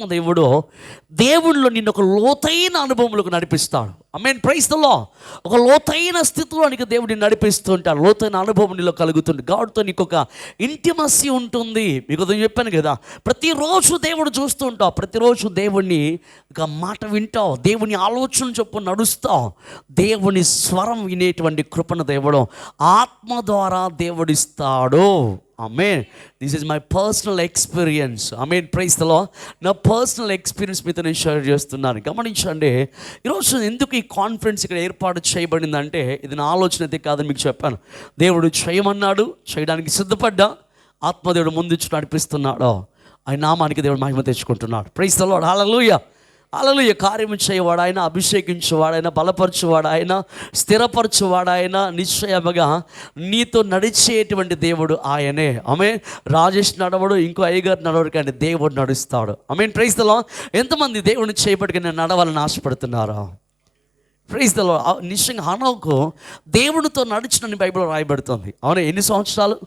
ఆత్మదేవుడు దేవుడిలో నిన్ను ఒక లోతైన అనుభవంలోకి నడిపిస్తాడు. ఆమేన్, ప్రైజ్ ది లార్డ్. ఒక లోతైన స్థితిలోనికి దేవుడిని నడిపిస్తూ ఉంటాడు. లోతైన అనుభవం నీలో కలుగుతుంది. గాడ్తో నీకు ఒక ఇంటిమసీ ఉంటుంది. మీకు ఉదయం చెప్పాను కదా, ప్రతిరోజు దేవుడు చూస్తూ ఉంటావు, ప్రతిరోజు దేవుడిని ఒక మాట వింటావు, దేవుని ఆలోచన చొప్పున నడుస్తావు, దేవుని స్వరం వినేటువంటి కృపణ దేవుడు ఆత్మ ద్వారా దేవుడిస్తాడు. ఆమేన్. This is my personal experience. ఆమేన్, ప్రైజ్ ది లార్డ్. నా పర్సనల్ ఎక్స్పీరియన్స్ మీతో నేను షేర్ చేస్తున్నాను. గమనించండి, ఈరోజు ఎందుకు ఈ కాన్ఫరెన్స్ ఇక్కడ ఏర్పాటు చేయబడిందంటే, ఇది నా ఆలోచన అయితే కాదని మీకు చెప్పాను. దేవుడు చేయమన్నాడు, చేయడానికి సిద్ధపడ్డా, ఆత్మదేవుడు ముందుంచి నడిపిస్తున్నాడు. ఆయన నామానికి దేవుడు మహిమ తెచ్చుకుంటున్నాడు. Praise the Lord. హల్లెలూయా, హల్లెలూయా. కార్యము చేయవాడు ఆయన, అభిషేకించేవాడు ఆయన, బలపరచువాడు ఆయన, స్థిరపరచువాడు ఆయన, నిశ్చయముగా నీతో నడిచేటువంటి దేవుడు ఆయనే. ఆమేన్. రాజేష్ నడవడు, ఇంకో అయ్యగారు నడవడు, కానీ దేవుడు నడుస్తాడు. ఆమేన్, ప్రైజ్ ది లార్డ్. ఎంతమంది దేవుడిని చేపట్టుకుని నేను నడవాలని ఆశపడుతున్నారా? Praise the lord. నిశ్చయంగా హనోకు దేవుడితో నడిచినని బైబిల్లో రాయబడుతుంది. అవునా? ఎన్ని సంవత్సరాలు?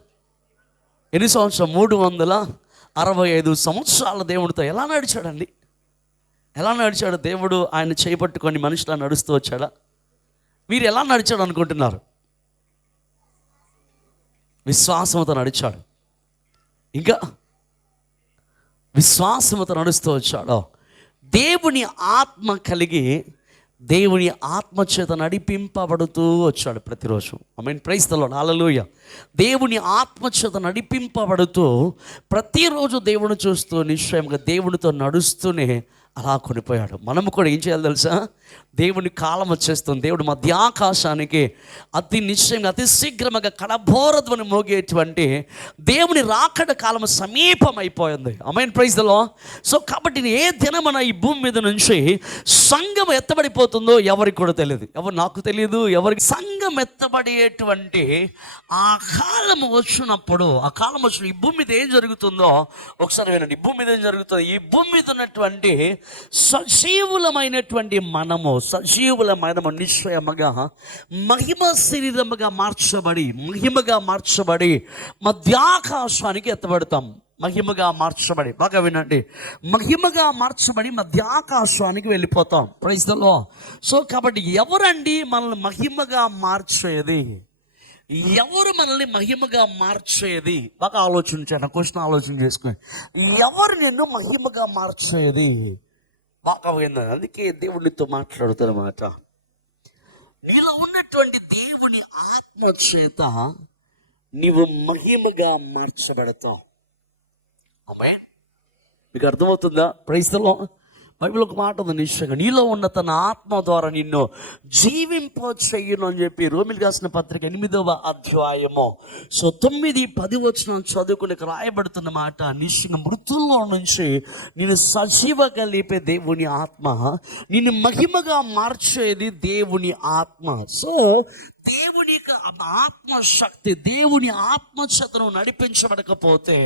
365 సంవత్సరాల దేవుడితో ఎలా నడిచాడండి? ఎలా నడిచాడు? దేవుడు ఆయన చేపట్టుకొని మనుషులా నడుస్తూ వచ్చాడా? మీరు ఎలా నడిచాడు అనుకుంటున్నారు? విశ్వాసంతో నడిచాడు. ఇంకా విశ్వాసంతో నడుస్తూ వచ్చాడు. దేవుని ఆత్మ కలిగి దేవుని ఆత్మ చేత నడిపింపబడుతూ వచ్చాడు ప్రతిరోజు. ఆమేన్, ప్రైజ్ ది లార్డ్. హల్లెలూయా. దేవుని ఆత్మ చేత నడిపింపబడుతూ ప్రతిరోజు దేవుని చూస్తూ నిశ్చయంగా దేవునితో నడుస్తూనే అలా కొనిపోయాడు. మనము కూడా ఏం చేయాలి తెలుసా? దేవుని కాలం వచ్చేస్తుంది. దేవుడు మధ్యాకాశానికి అతి నిశ్చయంగా అతి శీఘ్రముగా కడబోరధ్వని మోగేటువంటి దేవుని రాకడ కాలం సమీపం అయిపోయింది. ఆమేన్, ప్రైజ్ ది లార్డ్. సో కాబట్టి ఏ దినమన ఈ భూమి మీద నుంచి సంఘం ఎత్తబడిపోతుందో ఎవరికి కూడా తెలియదు. నాకు తెలియదు, ఎవరికి. సంఘం ఎత్తబడేటువంటి ఆ కాలం వచ్చినప్పుడు, ఆ కాలం వచ్చిన ఈ భూమి మీద ఏం జరుగుతుందో ఒకసారి వినండి. ఈ భూమి మీద ఏం జరుగుతుంది? ఈ భూమి మీద ఉన్నటువంటి సజీవులమైనటువంటి మనము నిశ్చయముగా మహిమ శరీరముగా మార్చబడి మధ్యాకాశానికి ఎత్తబడతాం. మహిమగా మార్చబడి, బాగా వినండి, మహిమగా మార్చబడి మధ్యాకాశానికి వెళ్ళిపోతాం. Praise the Lord. సో కాబట్టి ఎవరండి మనల్ని మహిమగా మార్చేది? ఎవరు మనల్ని మహిమగా మార్చేది? బాగా ఆలోచించండి. క్వశ్చన్ ఆలోచన చేసుకుని, ఎవరు నిన్ను మహిమగా మార్చేది? బాగా విన్నాను. అందుకే దేవునితో మాట్లాడుతున్నమాట. నీలో ఉన్నటువంటి దేవుని ఆత్మ చేత నీవు మహిమగా మార్చబడతావు. ఆమేన్. మీకు అర్థమవుతుందా? Praise the lord. బైబిల్ ఒక మాట ఉంది, నిశ్చయంగా నీలో ఉన్న తన ఆత్మ ద్వారా నిన్ను జీవింప చెయ్యును అని చెప్పి రోమిలి రాసిన పత్రిక 8వ అధ్యాయము 9-10 వచనాలు చదువుకుని రాయబడుతున్న మాట. నిశ్చయంగా మృతుల్లో నుంచి నిన్ను సజీవగా లేపే దేవుని ఆత్మ, నిన్ను మహిమగా మార్చేది దేవుని ఆత్మ. సో దేవుని ఆత్మశక్తి, దేవుని ఆత్మచేతను నడిపించబడకపోతే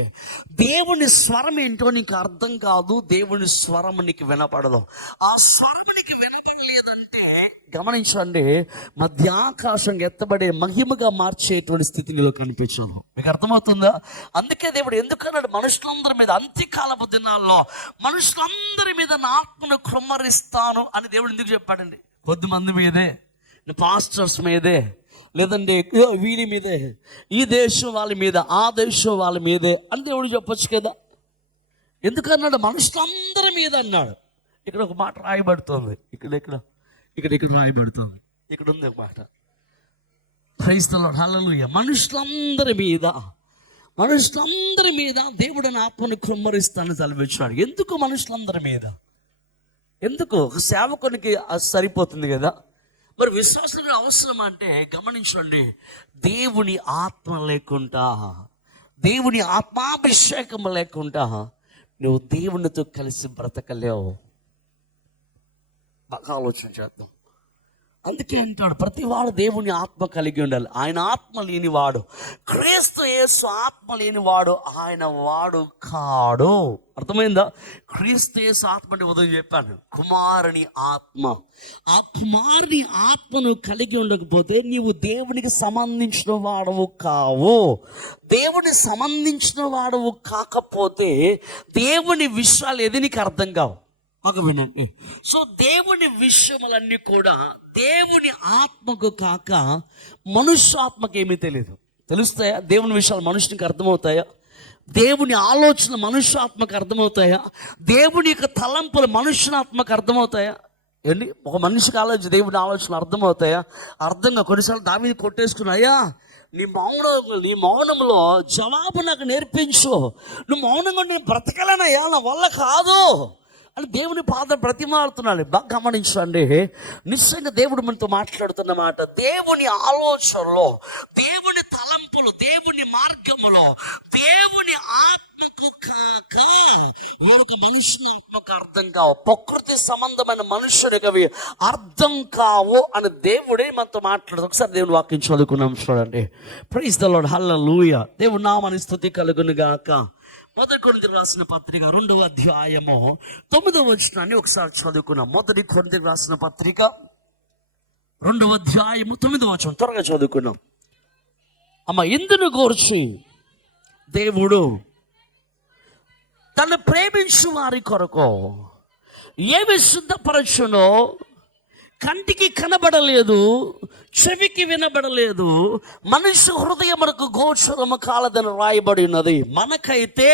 దేవుని స్వరం ఏంటో నీకు అర్థం కాదు. దేవుని స్వరం నీకు వినపడదు. ఆ స్వరం నీకు వినపడలేదంటే గమనించండి, మధ్యాకాశం ఎత్తబడే మహిమగా మార్చేటువంటి స్థితి నీలో కనిపించదు. మీకు అర్థమవుతుందా? అందుకే దేవుడు ఎందుకన్నాడు మనుషులందరి మీద, అంత్యకాలపు దినాల్లో మనుషులందరి మీద నా ఆత్మను కృమ్మరిస్తాను అని దేవుడు ఎందుకు చెప్పాడండి? కొద్దిమంది మీదే, పాస్టర్స్ మీదే, లేదంటే వీరి మీదే, ఈ దేశం వాళ్ళ మీద, ఆ దేశం వాళ్ళ మీదే అని దేవుడు చెప్పొచ్చు కదా. ఎందుకన్నాడు? మనుషులందరి మీద అన్నాడు. ఇక్కడ ఒక మాట రాయబడుతుంది, ఇక్కడ రాయబడుతుంది, ఇక్కడ ఉంది ఒక మాట. Praise the Lord. హల్లెలూయా. మనుషులందరి మీద దేవుడు నా ఆత్మను కృమ్మరిస్తాను సెలవిచ్చాడు. ఎందుకు మనుషులందరి మీద? ఎందుకు? ఒక సేవకునికి సరిపోతుంది కదా, మరి విశ్వాసులకు అవసరం అంటే గమనించండి, దేవుని ఆత్మ లేకుండా, దేవుని ఆత్మాభిషేకం లేకుండా నువ్వు దేవునితో కలిసి బ్రతకలేవు. బాగా ఆలోచన చేద్దాం. అందుకే అంటాడు ప్రతివాడు దేవుని ఆత్మ కలిగి ఉండాలి. ఆయన ఆత్మ లేనివాడు, క్రీస్తు యేసు ఆత్మ లేనివాడు ఆయన వాడు కాడు. అర్థమైందా? క్రీస్తు యేసు ఆత్మ అంటే ఉదయం చెప్పాను, కుమారుని ఆత్మ. ఆ కుమారుని ఆత్మను కలిగి ఉండకపోతే నీవు దేవునికి సంబంధించిన వాడవు కావు. దేవుని సంబంధించిన వాడవు కాకపోతే దేవుని విషయాలు ఏది నీకు అర్థం కావు. మాకు వినండి. సో దేవుని విషయములన్నీ కూడా దేవుని ఆత్మకు కాక మనుష్యాత్మకి ఏమీ తెలియదు. తెలుస్తాయా? దేవుని విషయాలు మనుషునికి అర్థమవుతాయా? దేవుని ఆలోచన మనుష్యాత్మకు అర్థమవుతాయా? దేవుని యొక్క తలంపులు మనుష్యాత్మకు అర్థమవుతాయా? ఏంటి, ఒక మనిషికి ఆలోచన దేవుని ఆలోచనలు అర్థమవుతాయా? అర్థంగా కొన్నిసార్లు దావీదు కొట్టేసుకున్నాయా, నీ మౌనంలో జవాబు నాకు నేర్పించు, నువ్వు మౌనంగా నేను బ్రతకలేనయ్యా, నా వల్ల కాదు అని దేవుని పాద బ్రతిమాడుతున్నాడు. బాగా గమనించండి, నిశ్చయంగా దేవుడు మనతో మాట్లాడుతున్న మాట, దేవుని ఆలోచనలో, దేవుని తలంపులు, దేవుని మార్గములో, దేవుని ఆత్మకు కాక ఒక మనుషుని ఆత్మకు అర్థం కావు, ప్రకృతి సంబంధమైన మనుషునికి అవి అర్థం కావు అని దేవుడే మనతో మాట్లాడుతూ. ఒకసారి దేవుని వాక్యం చదువుకున్నాం చూడండి. ప్రైజ్ ది లార్డ్, హల్లెలూయా. దేవుని నామమునకు స్తుతి కలుగును గాక. 1 కొరింథీయులకు రాసిన పత్రిక 2వ అధ్యాయము 9వ వచనాన్ని ఒకసారి చదువుకున్నాం. 1 కొరింథీయులకు రాసిన పత్రిక 2వ అధ్యాయము 9వ వచనం త్వరగా చదువుకున్నాం. ఇందును గూర్చి దేవుడు తను ప్రేమించు వారి కొరకు ఏమి సిద్ధపరచునో కంటికి కనబడలేదు, చెవికి వినబడలేదు, మనుష్య హృదయమునకు గోచరము కాలదని రాయబడి ఉన్నది. మనకైతే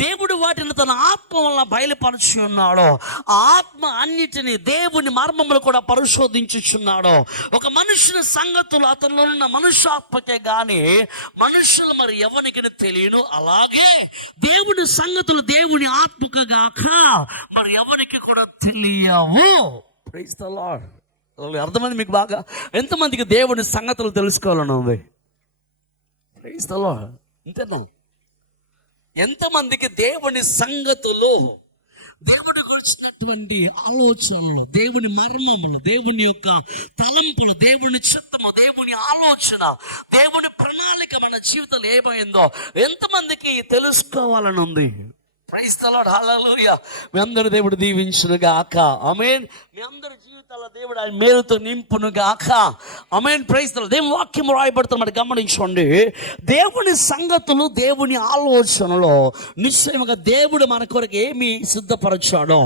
దేవుడు వాటిని తన ఆత్మ వలన బయలుపరచి ఉన్నాడు. ఆ ఆత్మ అన్నిటినీ దేవుని మర్మములు కూడా పరిశోధించుచున్నాడు. ఒక మనుషుని సంగతులు అతనిలో ఉన్న మనుష్యాత్మకే గాని మనుషులు మరి ఎవరికి తెలియను. అలాగే దేవుని సంగతులు దేవుని ఆత్మకు గాక మరి ఎవరికి కూడా తెలియవు. Praise the lord. అర్థమైంది మీకు బాగా? ఎంతమందికి దేవుని సంగతులు తెలుసుకోవాలని ఉంది? Praise the lord. అంతేనా? ఎంతమందికి దేవుని సంగతులు, దేవుని గురించినటువంటి ఆలోచనలు, దేవుని మర్మములు, దేవుని యొక్క తలంపులు, దేవుని చిత్తము, దేవుని ఆలోచన, దేవుని ప్రణాళిక మన జీవితంలో ఏమైందో ఎంతమందికి తెలుసుకోవాలని ఉంది? ప్రైజ్ ది లార్డ్, హల్లెలూయా. మీ అందరి దేవుడు దీవించును గాక. ఆమేన్. మీ అందరి జీవితాల దేవుడు ఆయన మేలుతో నింపును గాక. ఆమేన్. Praise the lord. దేవుని వాక్యం రాయబడుతున్నమాట గమనించండి. దేవుని సంగతులు, దేవుని ఆలోచనలో నిశ్చయముగా దేవుడు మన కొరకు ఏమి సిద్ధపరచాడో,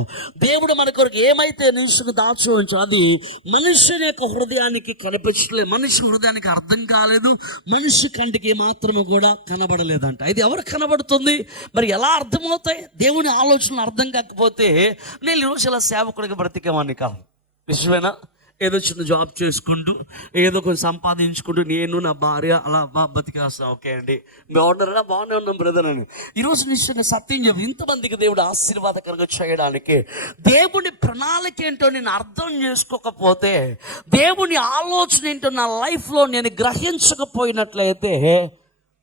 దేవుడు మన కొరకు ఏమైతే నిశ్చయంగా దాచి ఉంచో అది మనుషుని యొక్క హృదయానికి కనిపించలేదు, మనిషి హృదయానికి అర్థం కాలేదు, మనిషి కంటికి మాత్రము కూడా కనబడలేదంట. ఇది ఎవరు కనబడుతుంది? మరి ఎలా అర్థమవుతాయి? దేవుని ఆలోచనలు అర్థం కాకపోతే నేను ఈరోజు ఇలా సేవకుడికి బ్రతికేవాడిని కాదు. విషయమేనా? ఏదో చిన్న జాబ్ చేసుకుంటూ ఏదో కొంచెం సంపాదించుకుంటూ నేను నా భార్య అలా బతికేస్తాం. ఓకే అండి, బాగున్నారా? బాగానే ఉన్నాం బ్రదర్ అని. ఈరోజు నిశ్చయంగా సత్యం చెప్పి ఇంతమందికి దేవుడు ఆశీర్వాదకరంగా చేయడానికి దేవుని ప్రణాళిక ఏంటో నేను అర్థం చేసుకోకపోతే, దేవుని ఆలోచన ఏంటో నా లైఫ్లో నేను గ్రహించకపోయినట్లయితే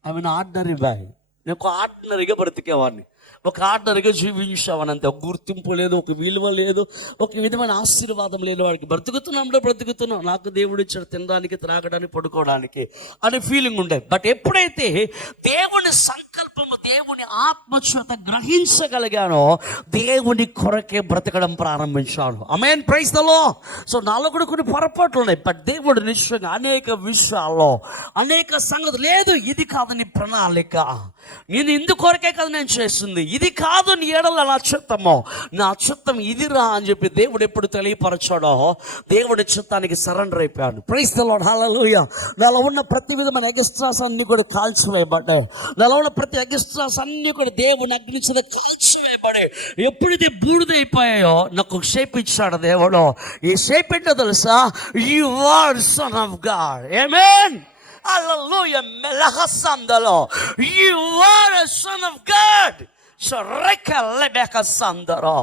ఐ మీన్ ఆర్డినరీ బాయ్, నేను ఒక ఆర్డినరీగా బ్రతికేవాడిని, ఒక ఆర్డినరీగా జీవించామని. అంతే. ఒక గుర్తింపు లేదు, ఒక విలువ లేదు, ఒక విధమైన ఆశీర్వాదం లేదు. వాడికి బ్రతుకుతున్నాం, నాకు దేవుడు ఇచ్చాడు తినడానికి, త్రాగడానికి, పడుకోవడానికి అనే ఫీలింగ్ ఉండేది. బట్ ఎప్పుడైతే దేవుని సంకల్పము, దేవుని ఆత్మచేత గ్రహించగలిగానో దేవుని కొరకే బ్రతకడం ప్రారంభించాను. ఆమేన్. Praise the Lord. సో నాలో కూడా కొన్ని పొరపాట్లు ఉన్నాయి. బట్ దేవుడు నిశ్చయంగా అనేక విషయాల్లో అనేక సంగతులు, లేదు ఇది కాదు నీ ప్రణాళిక, నేను ఇందుకొరకే కదా నేను చేస్తుంది, ఇది కాదు నీ ఎడల నా చిత్తము, నా చిత్తం ఇదిరా అని చెప్పి దేవుడు ఎప్పుడు తెలియపరచాడో దేవుడి చిత్తానికి సరెండర్ అయిపోయాను. ప్రైజ్ ది లార్డ్, హల్లెలూయా. నాలో ఉన్న ప్రతి విధమైన ఎక్స్ట్రాస్ అన్ని కూడా కాల్చివేయబడ్డాయి. నాలో ఉన్న ప్రతి ఎక్స్ట్రాస్ అన్ని కూడా దేవుని అగ్ని చేత కాల్చివేయబడే. ఎప్పుడైతే బూడిదైపోయాయో నాకు ఒక షేప్ ఇచ్చాడు దేవుడు. ఈ షేప్ ఏంటో తెలుసా? You are son of God. ఆమేన్. Hallelujah. Melachasandalo. You are a son of God. So రెక్కలేబెకసందరో.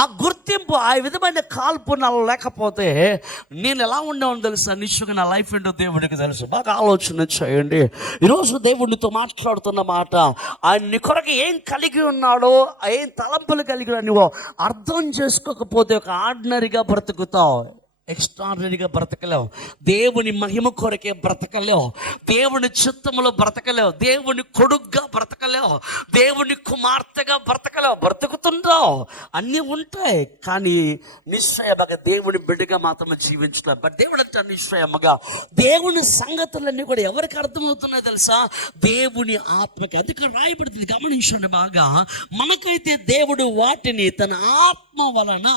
ఆ గుర్తింపు, ఆ విధమైన కాల్పు నాలో లేకపోతే నేను ఎలా ఉండేవాడిని తెలుసా? నిశ్చయంగా నా లైఫ్ ఏంటో దేవుడికి తెలుసు. బాగా ఆలోచన చేయండి. ఈరోజు దేవుడితో మాట్లాడుతున్న మాట, ఆయన నీ కొరకు ఏం కలిగి ఉన్నాడో, ఏం తలంపులు కలిగి ఉన్నాడో అర్థం చేసుకోకపోతే ఒక ఆర్డినరీగా బ్రతుకుతావు. ఎక్స్ట్రాడినరీగా బ్రతకలేవు, దేవుని మహిమ కొరకే బ్రతకలేవు, దేవుని చిత్తములో బ్రతకలేవు, దేవుని కొడుగ్గా బ్రతకలేవు, దేవుని కుమార్తెగా బ్రతకలేవు. బ్రతుకుతుంటావు, అన్నీ ఉంటాయి, కానీ నిశ్చయముగా దేవుని బిడ్డగా మాత్రమే జీవించలేవు. బట్ దేవుడు అంటే నిశ్చయముగా దేవుని సంగతులన్నీ కూడా ఎవరికి అర్థమవుతున్నాయో తెలుసా? దేవుని ఆత్మకి. అందుకే రాయబడుతుంది, గమనించండి బాగా. మనకైతే దేవుడు వాటిని తన ఆత్మ వలన,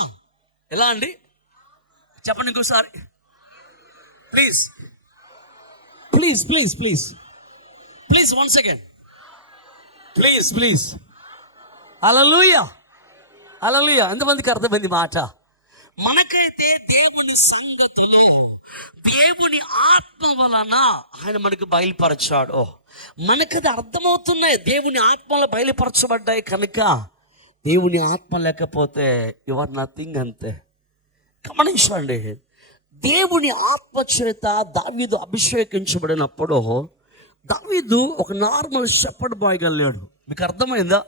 ఎలా అండి చెప్పండి ఇంకోసారి, please please please please please once again, please. హల్లెలూయా, హల్లెలూయా. ఎంతమందికి అర్థమైంది మాట? మనకైతే దేవుని సంగతులు దేవుని ఆత్మ వలన ఆయన మనకు బయలుపరచాడు. మనకది అర్థమవుతున్నాయి, దేవుని ఆత్మలో బయలుపరచబడ్డాయి కనుక. దేవుని ఆత్మ లేకపోతే యు ఆర్ నథింగ్, అంతే. గమనించండి, దేవుని ఆత్మ చేత దావీదు అభిషేకించబడినప్పుడు దావీదు ఒక నార్మల్ షెపర్డ్ బాయ్గా లేడు. మీకు అర్థమైందా?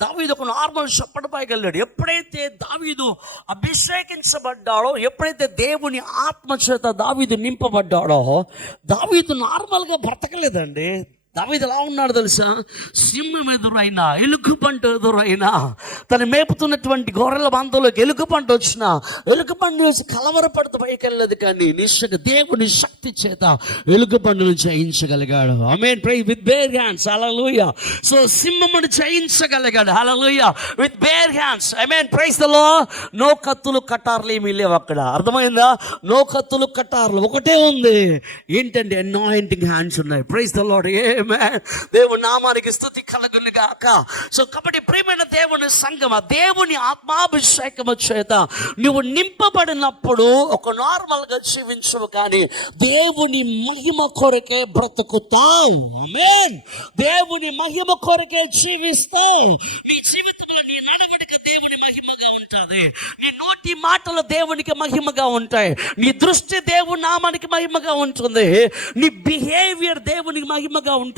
దావీదు ఒక నార్మల్ షెపర్డ్ బాయ్గా లేడు. ఎప్పుడైతే దావీదు అభిషేకించబడ్డాడో, ఎప్పుడైతే దేవుని ఆత్మ చేత దావీదు నింపబడ్డాడో, దావీదు నార్మల్గా బ్రతకలేదండి. దావీదు ఎలా ఉన్నాడు తెలుసా? సింహం ఎదురైనా, ఎలుగుబంటి ఎదురైనా, తను మేపుతున్నటువంటి గొర్రెల మందలోకి ఎలుగుబంటి వచ్చిన ఎలుగుబంటి వేసి కలవరపడుతూ పైకి వెళ్ళదు, కానీ నిశ్చయంగా దేవుని శక్తి చేత ఎలుగుబంటిని జయించగలిగాడు. ఆమేన్, ప్రైజ్ విత్ బేర్ హ్యాండ్స్. హల్లెలూయా. సో సింహమును జయించగలిగాడు. హల్లెలూయా, విత్ బేర్ హ్యాండ్స్. ఆమేన్, ప్రైజ్ ది లార్డ్. నో కత్తులు కటార్లు ఏమీ లేవు అక్కడ. అర్థమైందా? నో కత్తులు కటార్లు, ఒకటే ఉంది. ఏంటంటే అనాయింటింగ్ హ్యాండ్స్ ఉన్నాయి. Praise the lord. దేవుని నామానికి స్తుతి కలుగును గాక. సో కాబట్టి ప్రియమైన దేవుని సంగమ, దేవుని ఆత్మాభిషేకము చేత నువ్వు నింపబడినప్పుడు ఒక నార్మల్ గా జీవించవు, కానీ దేవుని మహిమ కొరకే బ్రతుకుతావు. ఆమేన్. దేవుని మహిమ కొరకే జీవిస్తావు. నీ జీవితంలో నీ నడవడిక దేవుని మహిమగా ఉంటుంది, నీ నోటి మాటలు దేవునికి మహిమగా ఉంటాయి, నీ దృష్టి దేవుని నామానికి మహిమగా ఉంటుంది, నీ బిహేవియర్ దేవునికి మహిమగా ఉంటుంది.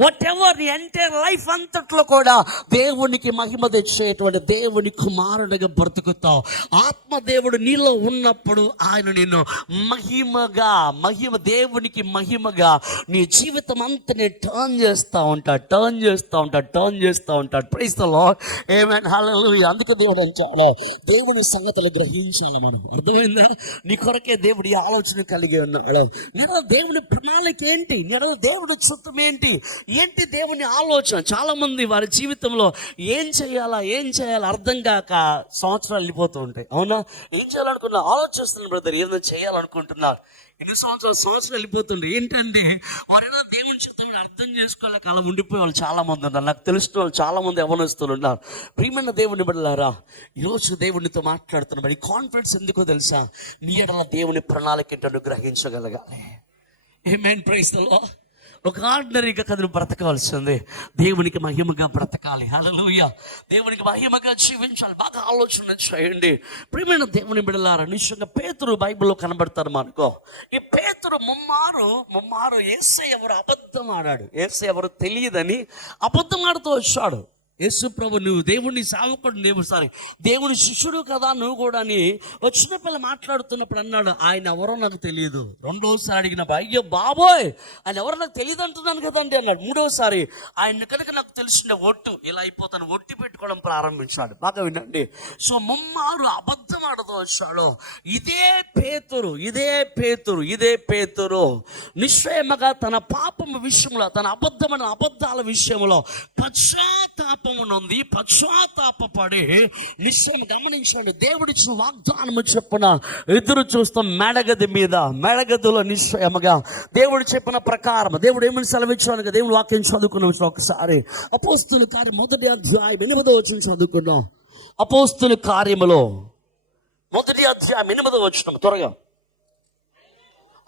వాట్ ఎవర్ నీ ఎంటైర్ లైఫ్ అంతట్లో కూడా దేవునికి మహిమ తెచ్చేటువంటి దేవుని కుమారుడిగా బ్రతుకుతావు. ఆత్మదేవుడు నీలో ఉన్నప్పుడు ఆయన నిన్ను మహిమగా, దేవునికి మహిమగా నీ జీవితం అంతా టర్న్ చేస్తూ ఉంటాడు. Praise the Lord. ఆమేన్, హల్లెలూయా. అందుకే దేవుడు అంటాడు, దేవుని సంగతులు గ్రహించాలి మనం. అర్థమైందా? నీ కొరకే దేవుడి ఆలోచన కలిగి ఉన్నాడు. నేను దేవుని ప్రణాళిక ఏంటి, నేను దేవుడి చిత్తం ఏంటి దేవుని ఆలోచన. చాలా మంది వారి జీవితంలో ఏం చేయాలా అర్థం కాక సంవత్సరాలు వెళ్ళిపోతూ ఉంటాయి. అవునా? ఏం చేయాలనుకున్నా ఆలోచిస్తున్నాను బ్రదర్, ఏదో చేయాలనుకుంటున్నారు, ఎన్ని సంవత్సరాలు వెళ్ళిపోతుంది. ఏంటంటే వారైనా దేవుని చిత్తం అర్థం చేసుకోలేక అలా ఉండిపోయే వాళ్ళు చాలా మంది ఉన్నారు. నాకు తెలిసిన వాళ్ళు చాలా మంది యవ్వనస్తులు ఉన్నారు. ప్రియమైన దేవుని బిడ్డలారా, ఈరోజు దేవునితో మాట్లాడుతున్నా. ఈ కాన్ఫిడెన్స్ ఎందుకో తెలుసా? నీ ఎడల దేవుని ప్రణాళిక ఏంటో గ్రహించగలగాలి. ఆమేన్, ప్రైజ్ ది లార్డ్. ఒక ఆర్డినరీగా కథను బ్రతకవలసింది, దేవునికి మహిమగా బ్రతకాలి. హల్లెలూయా. దేవునికి మహిమగా జీవించాలి. బాగా ఆలోచన చేయండి ప్రియమైన దేవుని బిడ్డలారా. నిశ్చయంగా పేతురు బైబిల్లో కనబడతారు మనకు. ఈ పేతురు ముమ్మారు యేసయ్య ఎవరు అబద్ధం ఆడాడు, యేసయ్య ఎవరు తెలియదని అబద్ధం ఆడుతూ వచ్చాడు. యేసు ప్రభు, నువ్వు దేవుడిని సావకుడు, దేవుని శిష్యుడు కదా నువ్వు కూడా అని వచ్చిన పిల్ల మాట్లాడుతున్నప్పుడు అన్నాడు, ఆయన ఎవరో నాకు తెలియదు. రెండోసారి అడిగిన, అయ్యో బాబోయ్, ఆయన ఎవరో నాకు తెలియదు అంటున్నాను కదండి అన్నాడు. మూడోసారి, ఆయన కనుక నాకు తెలిసిన ఒట్టు ఇలా అయిపోతాను, ఒట్టి పెట్టుకోవడం ప్రారంభించాడు. బాగా వినండి. సో ముమ్మారు అబద్ధం ఆడుతూ వచ్చాడు. ఇదే పేతురు నిశ్చయముగా తన పాపము విషయంలో, తన అబద్ధాల విషయంలో పశ్చాత్తాపపడి నిశ్చయం. గమనించండి, దేవుడిచ్చిన వాగ్దానము చెప్పున ఎదురు చూస్తాం మెడగదిలో నిశ్చయముగా దేవుడు చెప్పిన ప్రకారం దేవుడు ఏమని సెలవిచ్చాను, దేవుడు వాక్యం చదువుకున్నాం. ఒకసారి అపోస్తుల కార్యం 1వ అధ్యాయం 8వ వచనం చదువుకున్నాం. అపోస్తుల కార్యములో 1వ అధ్యాయం 8వ వచనం త్వరగా.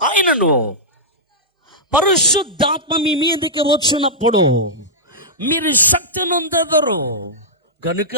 ఆయనను పరిశుద్ధాత్మ మీ మీదకి వచ్చినప్పుడు మీరు శక్తి నొందెదరు గనుక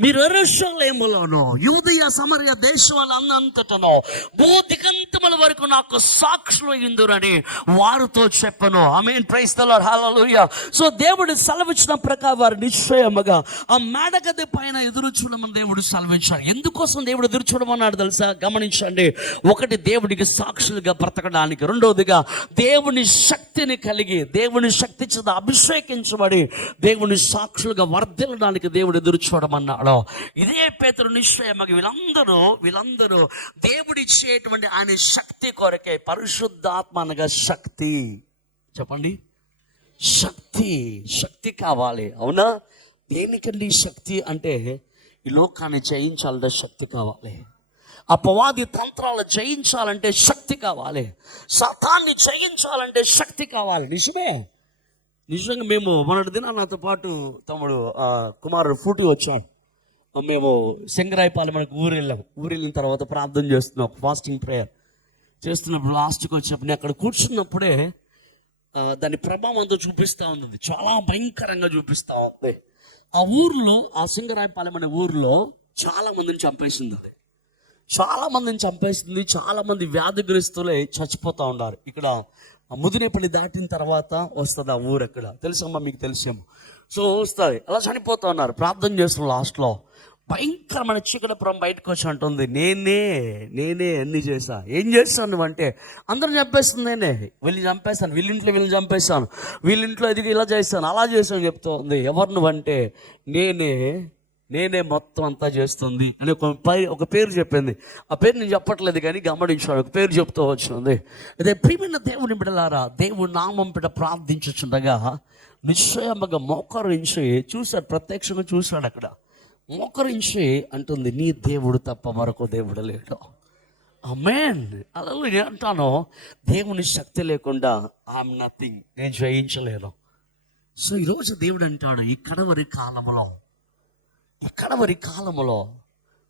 మీరు యెరూషలేములోను యూదయ సమరయ దేశాలంతటను భూదిగంత దినముల వరకు నాకు సాక్షులు ఇందురని వారితో చెప్పను. ఆమేన్, ప్రైజ్ ది లార్డ్, హల్లెలూయా. సో దేవుడు సెలవిచ్చిన ప్రకారం వారు నిశ్చయముగా ఆ మేడగది పైన ఎదురు చూడమని దేవుడు సెలవించాడు. ఎందుకోసం దేవుడు ఎదురు చూడమన్నాడు తెలుసా? గమనించండి. ఒకటి, దేవుడికి సాక్షులుగా బ్రతకడానికి. రెండవదిగా దేవుని శక్తిని కలిగి, దేవుని శక్తి చేత అభిషేకించబడి దేవుని సాక్షులుగా వర్ధిల్లడానికి దేవుడు ఎదురు చూడమన్నాడు. ఇదే పేతురు నిశ్చయముగా వీళ్ళందరూ దేవుడిచ్చేటువంటి ఆయన శక్తి కొరకే. పరిశుద్ధాత్మ అనగా శక్తి. చెప్పండి, శక్తి కావాలి. అవునా? దేనికండి శక్తి అంటే ఈ లోకాన్ని జయించాలంటే శక్తి కావాలి. అపవాది తంత్రాలు జయించాలంటే శక్తి కావాలి. సాతాన్ని జయించాలంటే శక్తి కావాలి. నిజంగా మేము మొన్నటి దిన నాతో పాటు తమ్ముడు కుమారుడు ఫూటి వచ్చాడు. మేము సింగరాయపాలెం మనకు ఊరు వెళ్ళిన తర్వాత ప్రార్థన చేస్తున్నాం, ఫాస్టింగ్ ప్రేయర్ చేస్తున్నప్పుడు లాస్ట్కి వచ్చినప్పుడు అక్కడ కూర్చున్నప్పుడే దాని ప్రభావం అంతా చూపిస్తూ ఉంది. చాలా భయంకరంగా చూపిస్తూ ఉంది. ఆ ఊర్లో, ఆ సింగరాయపాలెం అనే ఊర్లో చాలా మందిని చంపేసింది. చాలా మంది వ్యాధిగ్రస్తులే చచ్చిపోతూ ఉన్నారు. ఇక్కడ ముదినేపల్లి దాటిన తర్వాత వస్తుంది ఆ ఊరు. ఎక్కడ తెలుసమ్మా? మీకు తెలిసేమో. సో వస్తుంది, అలా చనిపోతూ ఉన్నారు. ప్రార్థన చేస్తున్నాం. లాస్ట్లో భయంకరమైన చీకటిపురం బయటకు వచ్చి అంటుంది, నేనే అన్ని చేశా. ఏం చేస్తాను నువ్వు అంటే, అందరూ చంపేస్తుంది నేనే, చంపేస్తాను, వీళ్ళని చంపేస్తాను, వీళ్ళింట్లో ఇది ఇలా చేస్తాను, అలా చేస్తాను చెప్తూ ఉంది. ఎవరు నువ్వంటే, నేనే మొత్తం అంతా చేస్తుంది అని ఒక పేరు చెప్పింది. ఆ పేరు నేను చెప్పట్లేదు కానీ గమనించాను, ఒక పేరు చెప్తూ వచ్చింది. అదే ప్రియమైన దేవుని బిడ్డలారా, దేవుని నామం బిడ్డ ప్రార్థించుచుండగా నిశ్చయముగా మోకరించి చూశాడు, ప్రత్యక్షంగా చూశాడు. అక్కడ మోకరించి అంటుంది, నీ దేవుడు తప్ప మరొక దేవుడు లేడు. ఆమేన్. అలా నేను అంటాను, దేవుని శక్తి లేకుండా ఐఎమ్ నథింగ్, నేను జయించలేను. సో ఈరోజు దేవుడు అంటాడు, ఈ కడవరి కాలములో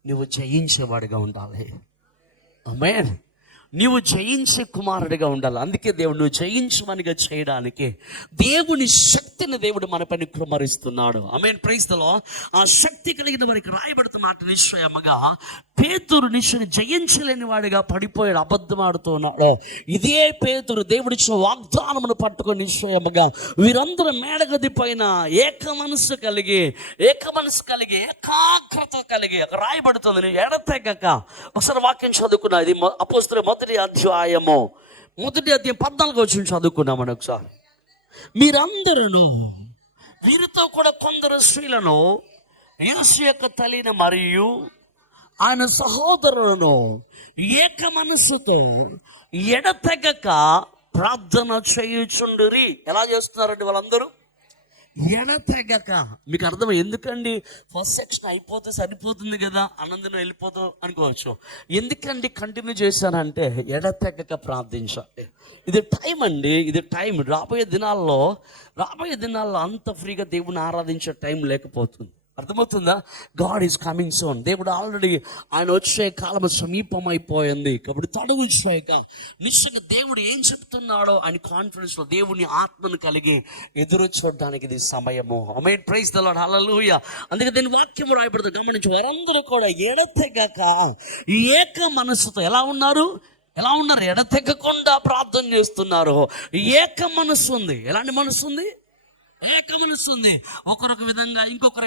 నువ్వు జయించేవాడిగా ఉండాలి. ఆమేన్. నీవు జయించే కుమారుడిగా ఉండాలి. అందుకే దేవుడు నువ్వు జయించమనిగా చేయడానికి దేవుని శక్తిని దేవుడు మన పైన కుమ్మరిస్తున్నాడు. ఆమేన్, ప్రైజ్ ది లార్డ్. ఆ శక్తి కలిగిన వారికి రాయబడుతున్న మాట నిశ్చయముగా పేతురు జయించలేని వాడిగా పడిపోయాడు, అబద్ధం ఆడుతున్నాడు. ఇదే పేతురు దేవుడిచ్చిన వాగ్దానమును పట్టుకొని నిశ్చయముగా వీరందరూ మేడగది పైన ఏక మనసు కలిగి ఏకాగ్రత కలిగి రాయబడుతుంది, ఎడతెగక. ఒకసారి వాక్యం చదువుకున్నా, ఇది అపోస్తలుల మొదటి అధ్యాయం 14 వచ్చి చదువుకున్నామని. ఒకసారి, మీరందరూ వీరితో కూడా కొందరు స్త్రీలను, యేసు యొక్క తల్లిని మరియు ఆయన సహోదరులను ఏక మనస్సుతో ఎడతెగక ప్రార్థన చేయుచుండిరి. ఎలా చేస్తున్నారండి వాళ్ళందరూ? ఎడతెగక. మీకు అర్థం ఎందుకండి? ఫస్ట్ సెక్షన్ అయిపోతే సరిపోతుంది కదా, ఆనందం వెళ్ళిపోతాం అనుకోవచ్చు. ఎందుకండి కంటిన్యూ చేశానంటే, ఎడతెగక ప్రార్థించాలి. ఇది టైం అండి, ఇది టైం. రాబోయే దినాల్లో అంత ఫ్రీగా దేవుని ఆరాధించే టైం లేకపోతుంది. అర్థమవుతుందా? God is coming soon. దేవుడు ఆల్రెడీ ఆయన వచ్చే కాలం సమీపమైపోయింది. కాబట్టి తడుగు చేయక నిశ్చయంగా దేవుడు ఏం చెప్తున్నాడో ఆయన కాన్ఫిడెన్స్లో దేవుని ఆత్మను కలిగి ఎదురు చూడడానికి ఇది సమయము. ఆమేన్, ప్రైజ్ ది లార్డ్, హల్లెలూయా. అందుకే దీని వాక్యం రాయబడుతుంది, గమనించి. వారందరూ కూడా ఎడతెగక ఏక మనస్సుతో ఎలా ఉన్నారు? ఎడతెగకుండా ప్రార్థన చేస్తున్నారు. ఏక మనస్సు ఉంది. ఎలాంటి మనస్సు ఉంది? ఏక మనస్సు ఉంది. ఒకరొక విధంగా, ఇంకొకరి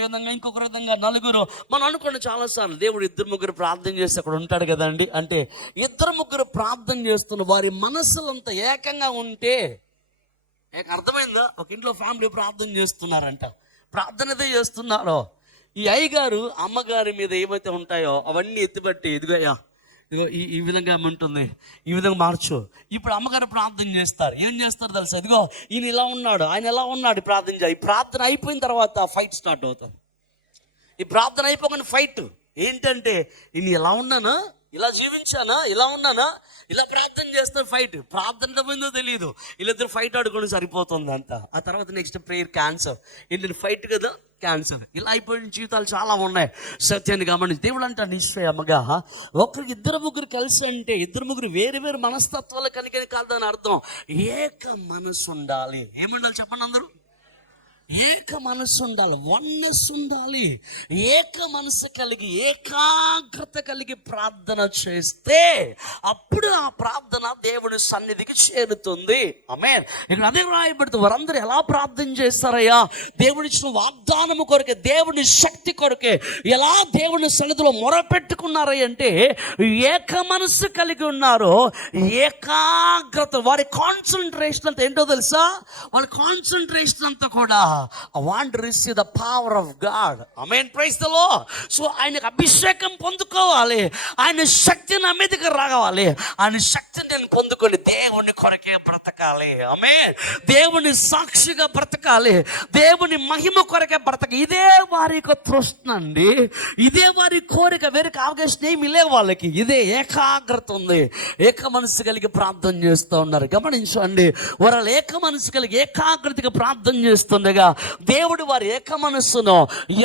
విధంగా నలుగురు. మనం అనుకోండి చాలాసార్లు, దేవుడు 2-3 ప్రార్థన చేస్తే అక్కడ ఉంటాడు కదండి. అంటే 2-3 ప్రార్థన చేస్తున్న వారి మనస్సులంతా ఏకంగా ఉంటే, అర్థమైందా? ఒక ఇంట్లో ఫ్యామిలీ ప్రార్థన చేస్తున్నారంట, ప్రార్థన అయితే చేస్తున్నారో, ఈ అయ్యగారు అమ్మగారి మీద ఏమైతే ఉంటాయో అవన్నీ ఎత్తిపట్టి, ఇదిగోయ్యా, ఇదిగో ఈ విధంగా ఉంటుంది, ఈ విధంగా మార్చు. ఇప్పుడు అమ్మగారు ప్రార్థన చేస్తారు. ఏం చేస్తారు తెలుసా? ఇదిగో ఈయన ఇలా ఉన్నాడు, ఆయన ఎలా ఉన్నాడు, ప్రార్థన చేయాలి. ఈ ప్రార్థన అయిపోయిన తర్వాత ఫైట్ స్టార్ట్ అవుతారు. ఈ ప్రార్థన అయిపోగానే ఫైట్ ఏంటంటే, ఈయన ఎలా ఉన్నానా, ఇలా జీవించానా, ఇలా ఉన్నానా, ఇలా ప్రార్థన చేస్తే ఫైట్. ప్రార్థన పోయిందో తెలియదు, వీళ్ళిద్దరు ఫైట్ ఆడుకొని సరిపోతుంది అంతా. ఆ తర్వాత నెక్స్ట్ ప్రేయర్ క్యాన్సర్. ఏంటంటే ఫైట్ కదా, క్యాన్సర్. ఇలా అయిపోయిన జీవితాలు చాలా ఉన్నాయి. సత్యాన్ని గమనించి దేవుడు అంట నిశ్చయముగా ఒకరికి 2-3 కలిసి అంటే 2-3 వేరు మనస్తత్వాలు కలిగని కాదని అర్థం. ఏక మనసు ఉండాలి. ఏముండాలి చెప్పండి అందరూ? ఏక మనసు ఉండాలి, వన్నెస్ ఉండాలి. ఏక మనసు కలిగి ఏకాగ్రత కలిగి ప్రార్థన చేస్తే అప్పుడు ఆ ప్రార్థన దేవుని సన్నిధికి చేరుతుంది. ఆమేన్. ఇక్కడ అదే రాయబడుతుంది, వారందరూ ఎలా ప్రార్థన చేస్తారయ్యా? దేవుడిచ్చిన వాగ్దానము కొరకే, దేవుని శక్తి కొరకే ఎలా దేవుని సన్నిధిలో మొరపెట్టుకున్నారయ్య అంటే ఏక మనసు కలిగి ఉన్నారు. ఏకాగ్రత, వారి కాన్సన్ట్రేషన్ అంతా ఏంటో తెలుసా? వాళ్ళ కాన్సన్ట్రేషన్ అంతా కూడా I want to receive the power of God. Amen. Praise the Lord. So ఆయనకు అభిషేకం పొందుకోవాలి, ఆయన శక్తి నా మీదకి రావాలి. ఆయన శక్తిని నేను పొందుకొని దేవుని కొరకే బ్రతకాలి. ఆమేన్. దేవుని సాక్షిగా బ్రతకాలి, దేవుని మహిమ కొరకే బ్రతకాలి. ఇదే వారి యొక్క తృష్ణ అండి, ఇదే వారి కోరిక. వేరే అవకాశం ఏమి లేవు వాళ్ళకి. ఇదే ఏకాగ్రత ఉంది, ఏక మనసు కలిగి ప్రార్థన చేస్తూ ఉన్నారు. గమనించండి, వారు ఏక మనసు కలిగి ఏకాగ్రతగా ప్రార్థన చేస్తుండగా దేవుడు వారి ఏక మనస్సును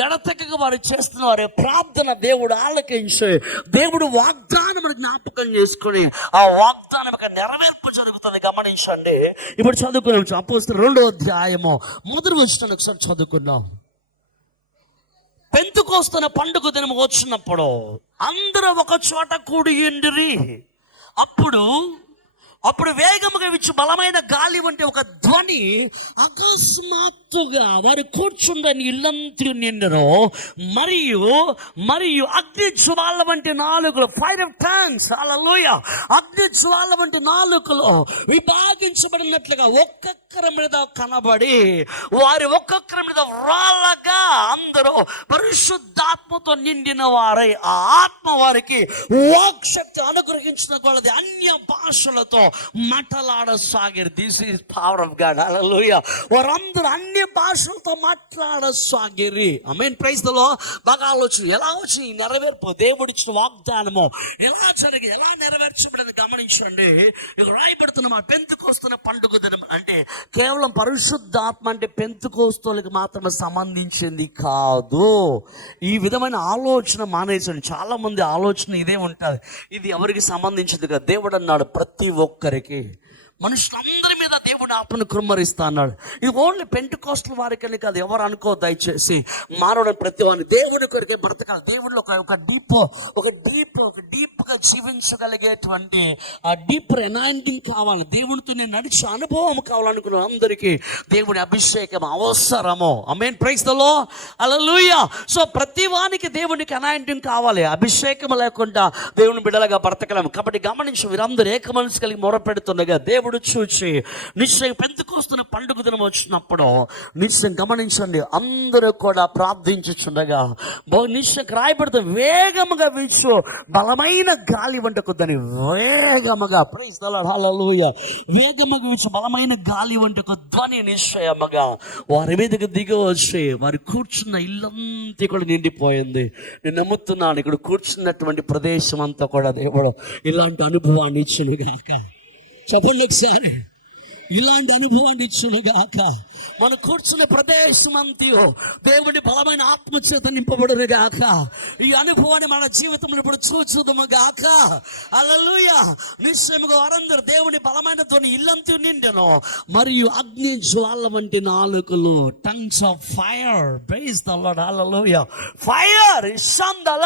ఎడతెగక వారు చేస్తున్న వారి ప్రార్థన దేవుడు ఆలకించి దేవుడు వాగ్దానం జ్ఞాపకం చేసుకుని ఆ వాగ్దానం యొక్క నెరవేర్పు జరుగుతుంది. గమనించండి, ఇప్పుడు చదువుకున్నాం అపోస్తలుల 2వ అధ్యాయము 1వ వచనం ఒకసారి చదువుకున్నాం. పెంతెకొస్తు పండుగ దినం వచ్చినప్పుడు అందరూ ఒక చోట కూడి ఉండిరి. అప్పుడు వేగముగా విచ్చు బలమైన గాలి వంటి ఒక ధ్వని అకస్మాత్తుగా వారు కూర్చుండని ఇల్లంతా నిండెను. మరియు అగ్ని జ్వాల వంటి నాలుకలు, ఫైర్ ఆఫ్ టంగ్స్, హల్లెలూయా, అగ్ని జ్వాల వంటి నాలుకలు విభాగించబడినట్లుగా ఒక్కొక్కరి మీద కనబడి వారి ఒక్కొక్కరి మీద రాళ్ళగా అందరూ పరిశుద్ధాత్మతో నిండిన వారై ఆ ఆత్మ వారికి వాక్శక్తి అనుగ్రహించిన కొలది అన్య భాషలతో మాట్లాడసాగిరి. This is power of God. హల్లెలూయా. వారందరూ అన్ని భాషలతో మాట్లాడసాగిరి. ఆమేన్. Praise the Lord. బాగా ఆలోచన, ఎలా వచ్చి ఈ నెరవేర్పు, దేవుడిచ్చిన వాగ్దానము ఎలా జరిగి ఎలా నెరవేర్చబడింది గమనించండి. ఇక రాయబడుతున్న మా పెంతెకొస్తు పండుగ దినం అంటే కేవలం పరిశుద్ధాత్మ అంటే పెంతెకొస్తులకు మాత్రమే సంబంధించింది కాదు. ఈ విధమైన ఆలోచన మానేసండి. చాలా మంది ఆలోచన ఇదే ఉంటుంది, ఇది ఎవరికి సంబంధించింది కదా. దేవుడు అన్నాడు ప్రతి ఒక్కరికి, మనుషులందరి మీద దేవుడు ఆత్మను కుమ్మరిస్తా అన్నాడు. ఇది ఓన్లీ పెంటెకొస్తు వారికని కాదు, ఎవరు అనుకో దయచేసి. మానవుడు ప్రతి వాడిని దేవుని కొరికే బ్రతకాలి. దేవుడిలో ఒక డీప్గా జీవించగలిగేటువంటి ఆ డీప్ అనాయింటింగ్ కావాలి. దేవునితో నేను నడిచే అనుభవం కావాలనుకున్న అందరికీ దేవుని అభిషేకం అవసరము. ఆమేన్. Praise the Lord. హల్లెలూయా. సో ప్రతి వానికి దేవునికి అనాయింటింగ్ కావాలి. అభిషేకం లేకుండా దేవుని బిడ్డలుగా బ్రతకలేము. కాబట్టి గమనించి, వీరందరూ ఏక మనసు కలిగి మొరపెడుతుండగా దేవుడు చూచి నిశ్చయం పెంతెకొస్తు పండుగ దినం వచ్చినప్పుడు నిశ్చయం గమనించండి, అందరూ కూడా ప్రార్థించుచుండగా నిశ్చయం రాయబడుతుంది, వేగముగా వీచు బలమైన గాలి వంటి కొద్దని వేగముగా, ప్రైజ్ ది లార్డ్, హల్లెలూయా, వేగముగా వీచు బలమైన గాలి వంటి ఒక ధ్వని నిశ్చయముగా వారి మీదకి దిగి వచ్చి వారు కూర్చున్న ఇల్లంతా కూడా నిండిపోయింది. నేను నమ్ముతున్నాను, ఇక్కడ కూర్చున్నటువంటి ప్రదేశం అంతా కూడా దేవుడు ఇలాంటి అనుభవాన్ని ఇచ్చినగాక. చెప్పండి ఒకసారి, ఇలాంటి అనుభవాన్ని ఇచ్చునుగాక. మనం కూర్చున్న ప్రదేశం అంతయో దేవుని బలమైన ఆత్మచేత నింపబడును గాక. ఈ అనుభవాన్ని మన జీవితంలో ఇప్పుడు చూచుదుము గాక. హల్లెలూయా. నిశ్చయముగా వారందరూ దేవుని బలమైన ధ్వని ఇల్లంతా నిండెను. మరియు అగ్ని జ్వాల వంటి నాలుకలు, tongues of fire. Praise the Lord. హల్లెలూయా. ఫైర్ ఇషందల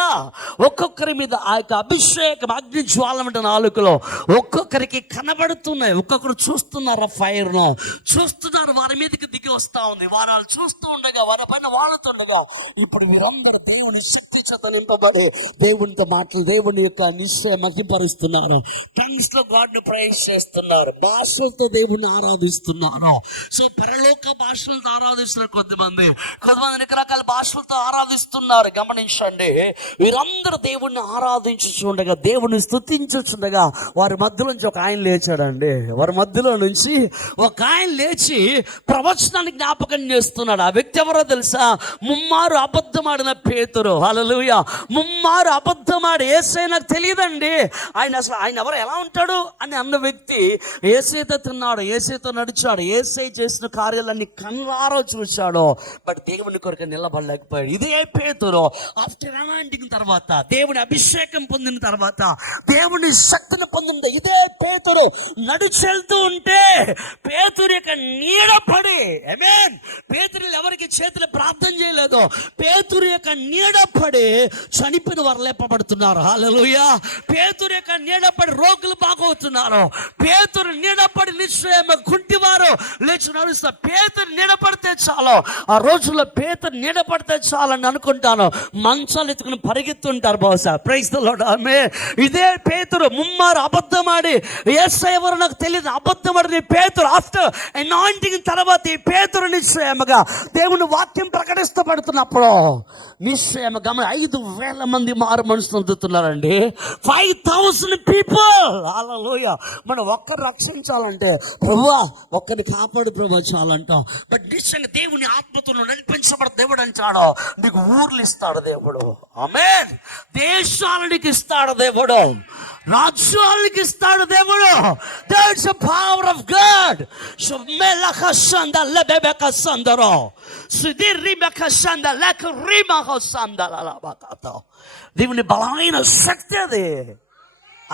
ఒక్కొక్కరి మీద ఆ యొక్క అభిషేకం, అగ్ని జ్వాల వంటి నాలుకలు ఒక్కొక్కరికి కనబడుతున్నాయి. ఒక్కొక్కరు చూస్తున్నారు, ఫైర్ ను చూస్తున్నారు, వారి మీదకి దిగి వస్తా ఉంది. వారు చూస్తూ ఉండగా, వారి పైన వాడుతుండగా ఇప్పుడు వీరందరూ దేవుని శక్తి చేత నింపబడి దేవునితో మాటలు, దేవుని యొక్క నిశ్చయం మహిమపరుస్తున్నారు. టంగ్స్ లో గాడ్ ను ప్రైజ్ చేస్తున్నారు, భాషలతో దేవుణ్ణి ఆరాధిస్తున్నారు. సో పరలోక భాషలతో ఆరాధిస్తున్నారు కొంతమంది రకరకాల భాషలతో ఆరాధిస్తున్నారు. గమనించండి, వీరందరూ దేవుణ్ణి ఆరాధించుచుండగా, దేవుని స్తుతించుచుండగా వారి మధ్యలో నుంచి ఒక ఆయన లేచాడండి. వారి మధ్యలో నుంచి ఒక ఆయన లేచి ప్రవచనాన్ని జ్ఞాపకం చేస్తున్నాడు. ఆ వ్యక్తి ఎవరో తెలుసా? ముమ్మారు అబద్ధమాడిన పేతురు. హల్లెలూయా. ముమ్మారు అబద్ధమాడి యేసయ్య నాకు తెలియదండి, ఆయన ఎవరు, ఎలా ఉంటాడు అని అన్న వ్యక్తి యేసయ్యతో తిన్నాడు, యేసయ్యతో నడిచాడు, యేసయ్య చేసిన కార్యాలన్నీ కళ్ళారా చూశాడు. బట్ దేవుని కొరకు నిలబడలేకపోయాడు. ఇదే పేతురు ఆఫ్టర్ అనాయింటింగ్ తర్వాత, దేవుని అభిషేకం పొందిన తర్వాత, దేవుని శక్తిని పొందిన ఇదే పేతురు పేతురు నడిచెళ్తూ ఉంటే పేతురు యొక్క నీడ పడి, ఆమేన్, పేతురు ఎవరికి చేతులు ప్రార్థన చేయలేదు, పేతురు యొక్క నీడ పడి చనిపోయిన వారు లేపబడుతున్నారు. హల్లెలూయా. పేతురు యొక్క నీడ పడి రోగులు బాగవుతున్నారు. పేతురు నీడ పడి నిశ్చయం కుంటివారు లేచి నడుస్తారు. పేతురు నీడ పడితే చాలు, ఆ రోజుల్లో పేతురు నీడ పడితే చాలని అనుకుంటాను, మంచాలు ఎత్తుకుని పరిగెత్తుంటారు బహుశా. Praise the Lord. ఆమేన్. ఇదే పేతురు ముమ్మారు అబద్ధమాడి, యేసయ్య ఎవరో నాకు తెలియదు అబద్ధమాడి పేతురు ఆఫ్టర్ అనాయింటింగ్ తర్వాత ఈ పేతురు నిశ్చయముగా దేవుని వాక్యం ప్రకటిస్తూ పడుతున్నప్పుడు నిశ్చయముగా 5,000 మంది మారు మనసు పొందుతున్నారండి. 5,000 పీపుల్. హల్లెలూయా. మనం ఒక్కరు రక్షించాలంటే ప్రభువా ఒక్కరిని కాపాడు ప్రభు చాలంటాం. బట్ నిశ్చయంగా దేవుని ఆత్మతో నడిపించబడ దేవుడు అంటాడు, నీకు ఊర్లు ఇస్తాడు దేవుడు. ఆమేన్. దేశాలనికి ఇస్తాడు దేవుడు, రాజ్యాలకి ఇస్తాడు దేవుడు. There's a power of God. So melaka sanda lebebeka sandaro. Sidiribeka sanda lek rimaho sanda lalabakato. దేవుని బలమైన శక్తి అది.